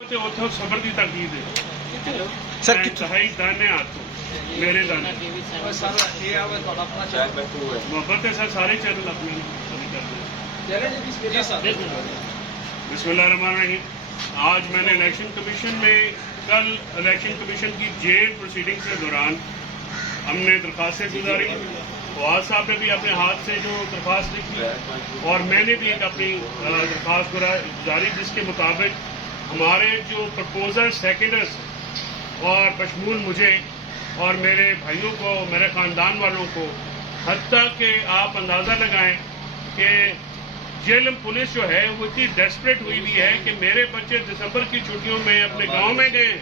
ਉੱਥੋਂ ਸਬਰ ਦੀ ਤਾਕੀਦ ਹੈ ਸਰ ਇੰਤਹਾਈ ਦਾਨੇ ਹੱਥ ਮੇਰੇ ਦਾਨੇ ਸਰ ਇਹ ਆਵੇ ਤੁਹਾਡਾ ਆਪਣਾ ਚੈਨਲ ਹੈ ਮੁਹੱਬਤ है सर सारे चैनल अपने करते हैं जी सर बिस्मिल्लाहिर्रहमानिर्रहीम। आज मैंने इलेक्शन कमीशन में कल इलेक्शन कमीशन की जेल प्रोसीडिंग्स के दौरान हमने दरख्वास्तें गुजारी। फवाद साहब ने भी अपने हाथ से जो दरख्वास्त लिखी और मैंने भी एक अपनी दरख्वास्त गुजारी जिसके मुताबिक हमारे जो प्रपोजल सेकेंडर्स और बशमूल मुझे और मेरे भाइयों को मेरे ख़ानदान वालों को हत्ता कि आप अंदाज़ा लगाएं कि जेलम पुलिस जो है वो इतनी डेस्परेट हुई हुई है कि मेरे बच्चे दिसंबर की छुट्टियों में अपने गांव में गए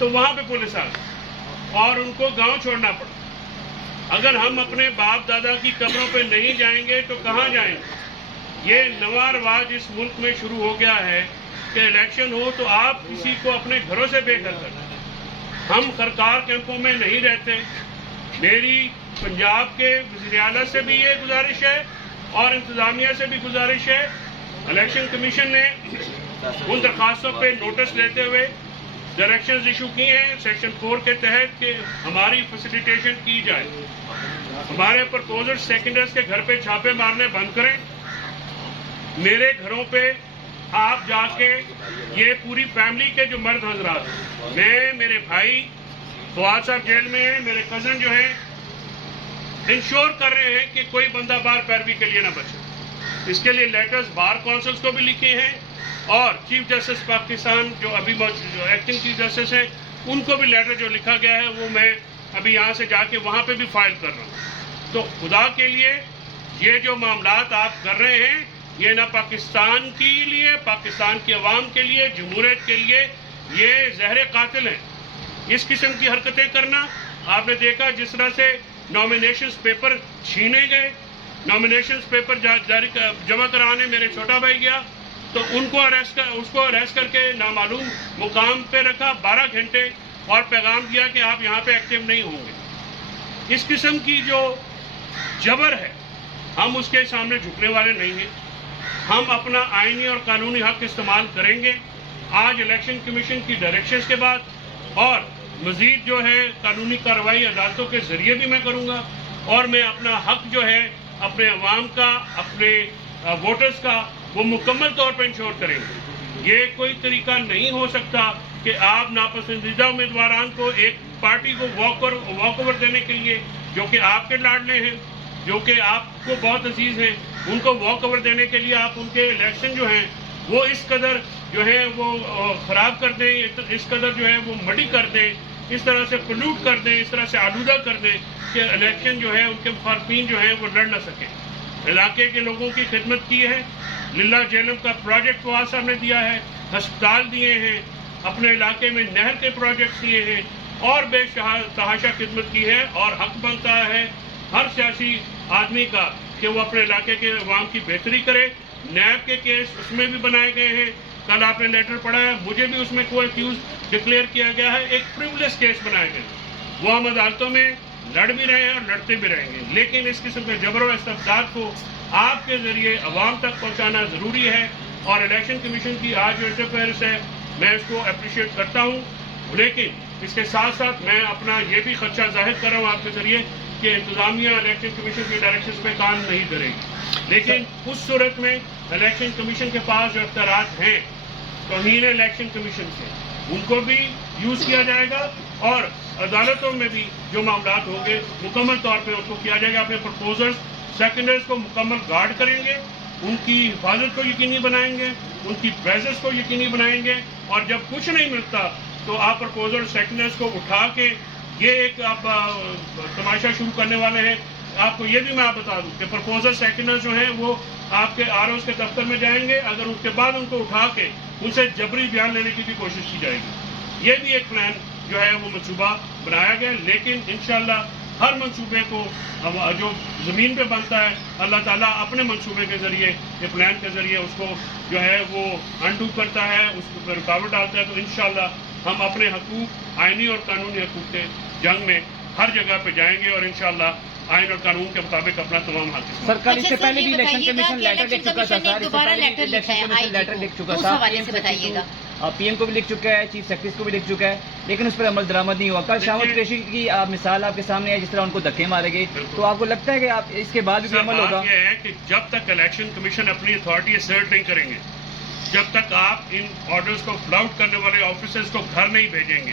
तो वहाँ पे पुलिस आ गई और उनको गांव छोड़ना पड़ा। अगर हम अपने बाप दादा की कब्रों पे नहीं जाएंगे तो कहाँ जाएंगे। ये नवा रिवाज इस मुल्क में शुरू हो गया है कि इलेक्शन हो तो आप किसी को अपने घरों से बेघर कर दें। हम सरकार कैंपों में नहीं रहते। मेरी पंजाब के वज़ीर आला से भी ये गुजारिश है और इंतज़ामिया से भी गुजारिश है। इलेक्शन कमीशन ने उन दरख्वास्तों पे नोटिस लेते हुए डायरेक्शंस इशू किए हैं सेक्शन 4 के तहत कि हमारी फैसिलिटेशन की जाए। हमारे प्रपोजल सेकेंडर्स के घर पे छापे मारने बंद करें। मेरे घरों पे आप जाके ये पूरी फैमिली के जो मर्द हजरात, मैं मेरे भाई फवाद साहब जेल में हैं, मेरे कज़न जो हैं, इंश्योर कर रहे हैं कि कोई बंदा बार पैरवी के लिए ना बचे। इसके लिए लेटर्स बार काउंसिल्स को भी लिखे हैं और चीफ जस्टिस पाकिस्तान जो अभी एक्टिंग चीफ जस्टिस हैं उनको भी लेटर जो लिखा गया है वो मैं अभी यहाँ से जाके वहाँ पे भी फाइल कर रहा हूँ। तो खुदा के लिए ये जो मामलात आप कर रहे हैं ये ना पाकिस्तान के लिए, पाकिस्तान की अवाम के लिए, जमहूरियत के लिए ये जहर कातिल हैं। इस किस्म की हरकतें करना आपने देखा जिस तरह से नॉमिनेशंस पेपर छीने गए। नॉमिनेशंस पेपर जारी जमा कराने मेरे छोटा भाई गया तो उसको अरेस्ट करके नामालूम मुकाम पे रखा 12 घंटे और पैगाम दिया कि आप यहाँ पे एक्टिव नहीं होंगे। इस किस्म की जो जबर है हम उसके सामने झुकने वाले नहीं हैं। हम अपना आईनी और कानूनी हक इस्तेमाल करेंगे। आज इलेक्शन कमीशन की डायरेक्शंस के बाद और मजीद जो है कानूनी कार्रवाई अदालतों के जरिए भी मैं करूँगा और मैं अपना हक जो है अपने अवाम का, अपने वोटर्स का वो मुकम्मल तौर पर इंश्योर करेंगे। ये कोई तरीका नहीं हो सकता कि आप नापसंदीदा उम्मीदवारान को एक पार्टी को वॉक ओवर देने के लिए जो कि आपके लाडले हैं, जो कि आपको बहुत अजीज हैं, उनको वॉक ओवर देने के लिए आप उनके इलेक्शन जो हैं वो इस कदर जो है वो ख़राब कर दें, इस कदर जो है वो मडी कर दें, इस तरह से पोल्यूट कर दें, इस तरह से आलूदा कर दें कि इलेक्शन जो है उनके मुखालफिन जो हैं वो लड़ ना सकें। इलाके के लोगों की खिदमत की है। लिल्ला जेलम का प्रोजेक्ट फवाद साहब ने दिया है, हस्पताल दिए हैं, अपने इलाके में नहर के प्रोजेक्ट्स दिए हैं और बेतहाशा खिदमत की है। और हक बनता है हर सियासी आदमी का कि वो अपने इलाके के अवाम की बेहतरी करे। नैब के केस उसमें भी बनाए गए हैं। कल आपने लेटर पढ़ा है, मुझे भी उसमें कोई एक्यूज डिक्लेयर किया गया है। एक प्रिविलेज केस बनाए गए, वो हम अदालतों में लड़ भी रहे हैं और लड़ते भी रहेंगे। लेकिन इस किस्म के जबर और इस्तबदाद को आपके जरिए अवाम तक पहुँचाना ज़रूरी है और इलेक्शन कमीशन की आज जो इंटरफेरेंस है मैं इसको अप्रिशिएट करता हूँ। लेकिन इसके साथ साथ मैं अपना ये भी खदशा जाहिर कर रहा हूँ आपके जरिए कि इंतजामिया इलेक्शन कमीशन की डायरेक्शन पे काम नहीं करेगी। लेकिन उस सूरत में इलेक्शन कमीशन के पास जो अख्तियारात हैं तौहीन इलेक्शन कमीशन से उनको भी यूज़ किया जाएगा और अदालतों में भी जो मामलात होंगे मुकम्मल तौर पे उसको किया जाएगा। अपने प्रपोजल्स सेकेंडर्स को मुकम्मल गार्ड करेंगे, उनकी हिफाजत को यकीनी बनाएंगे, उनकी प्रेजेंस को यकीनी बनाएंगे और जब कुछ नहीं मिलता तो आप प्रपोजल सेकेंडर्स को उठा के ये एक आप तमाशा शुरू करने वाले हैं। आपको ये भी मैं आप बता दूं कि प्रपोजल सेकेंडर्स जो हैं वो आपके आरओज़ के दफ्तर में जाएंगे। अगर उसके बाद उनको उठा के उनसे जबरी बयान लेने की भी कोशिश की जाएगी। ये भी एक प्लान जो है वो मंसूबा बनाया गया। लेकिन इंशाअल्लाह हर मंसूबे को जो ज़मीन पे बनता है अल्लाह ताला अपने मंसूबे के ज़रिए, ये प्लान के ज़रिए उसको जो है वो अनडू करता है, उसको पर रुकावट डालता है। तो इंशाअल्लाह हम अपने हकूक़ आईनी और कानूनी हकूक़ के जंग में हर जगह पे जाएंगे और इंशाअल्लाह आइन और कानून के मुताबिक अपना तमाम हासिल। सर कल इससे पहले भी इलेक्शन कमीशन लेटर लिख चुका था सर, दोबारा लेटर लिख चुका था, लेटर लिख चुका उस था, हवाले से बताइएगा। پی ایم کو بھی لکھ چکا ہے, چیف سیکرٹری کو بھی لکھ چکا ہے, لیکن اس پر عمل درآمد نہیں ہوا. کل شہباز قریشی کی مثال آپ کے سامنے ہے, جس طرح ان کو دھکے مارے گئے, تو آپ کو لگتا ہے کہ آپ اس کے بعد بھی عمل ہوگا؟ بات یہ ہے کہ جب تک الیکشن کمیشن اپنی اتھارٹی اسرٹ نہیں کریں گے, جب تک آپ ان آرڈرز کو فلاؤٹ کرنے والے آفیسرز کو گھر نہیں بھیجیں گے,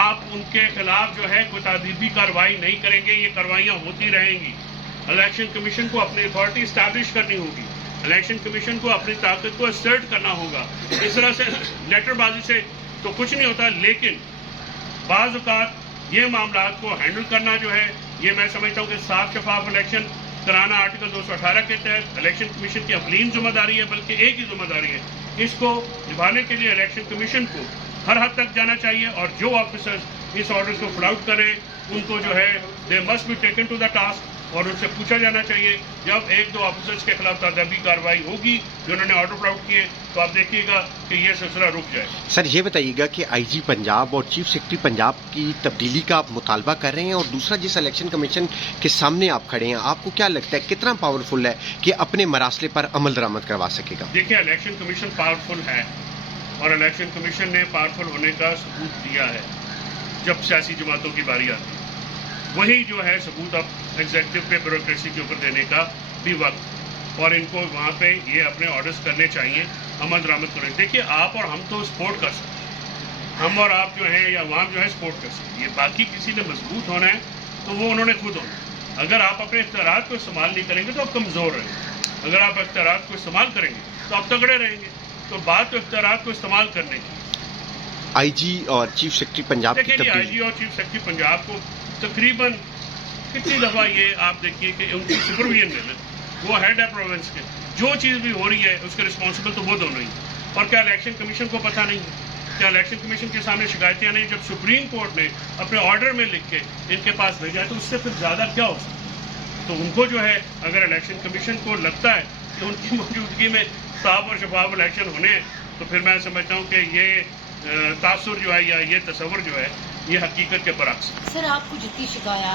آپ ان کے خلاف جو ہے کوئی تعدیبی کارروائی نہیں کریں گے, یہ کارروائیاں ہوتی رہیں گی. الیکشن کمیشن کو اپنی اتھارٹی اسٹیبلش کرنی ہوگی, الیکشن کمیشن کو اپنی طاقت کو اسرٹ کرنا ہوگا. اس طرح سے لیٹر بازی سے تو کچھ نہیں ہوتا, لیکن بعض اوقات یہ معاملات کو ہینڈل کرنا جو ہے, یہ میں سمجھتا ہوں کہ صاف شفاف الیکشن کرانا آرٹیکل 218 کے تحت الیکشن کمیشن کی اولین ذمہ داری ہے, بلکہ ایک ہی ذمہ داری ہے. اس کو نبھانے کے لیے الیکشن کمیشن کو ہر حد تک جانا چاہیے, اور جو آفیسرز اس آرڈرز کو فلاؤٹ کریں ان کو جو ہے they must be taken to the task, اور ان سے پوچھا جانا چاہیے. جب ایک دو آفیسرز کے خلاف تعدبی کارروائی ہوگی جنہوں نے آرڈر فلاؤٹ کیے, تو آپ دیکھیے گا کہ یہ سلسلہ رک جائے. سر یہ بتائیے گا کہ آئی جی پنجاب اور چیف سیکرٹری پنجاب کی تبدیلی کا آپ مطالبہ کر رہے ہیں, اور دوسرا جس الیکشن کمیشن کے سامنے آپ کھڑے ہیں, آپ کو کیا لگتا ہے کتنا پاورفل ہے کہ اپنے مراسلے پر عمل درآمد کروا سکے گا؟ دیکھیں, الیکشن کمیشن پاورفل ہے, اور الیکشن کمیشن نے پاورفل ہونے کا ثبوت دیا ہے جب سیاسی جماعتوں کی باری آتی ہے. وہی جو ہے ثبوت اب ایگزیکٹو پہ بیوروکریسی کے اوپر دینے کا بھی وقت, اور ان کو وہاں پہ یہ اپنے آرڈرز کرنے چاہیے, عمل درآمد کریں. دیکھیے, آپ اور ہم تو سپورٹ کر سکتے ہیں, ہم اور آپ جو ہیں یا عوام جو ہے سپورٹ کر سکتے ہیں. یہ باقی کسی نے مضبوط ہونا ہے تو وہ انہوں نے خود ہونا ہے. اگر آپ اپنے اختیارات کو استعمال نہیں کریں گے تو آپ کمزور رہیں گے, اگر آپ اختیارات کو استعمال کریں گے تو آپ تگڑے رہیں گے. تو بات تو اختیارات کو استعمال کرنے کی. آئی جی اور چیف سیکرٹری پنجاب کی دیکھیں, آئی جی تبدیلی اور چیف سیکرٹری پنجاب کو تقریباً کتنی دفعہ یہ آپ دیکھیے کہ ان کی سپرویژن میں وہ ہیڈ ہے پروونس کے, جو چیز بھی ہو رہی ہے اس کے رسپانسبل تو وہ دونوں ہی. اور کیا الیکشن کمیشن کو پتہ نہیں ہے؟ کیا الیکشن کمیشن کے سامنے شکایتیں نہیں؟ جب سپریم کورٹ نے اپنے آرڈر میں لکھ کے ان کے پاس بھیجا ہے, تو اس سے پھر زیادہ کیا ہو سکتا؟ تو ان کو جو ہے, اگر الیکشن کمیشن کو لگتا ہے کہ ان کی موجودگی میں صاف اور شفاف الیکشن ہونے ہیں, تو پھر میں سمجھتا ہوں کہ یہ تاثر جو ہے یا یہ تصور جو ہے یہ حقیقت کے برعکس. سر, آپ کو جتنی شکایات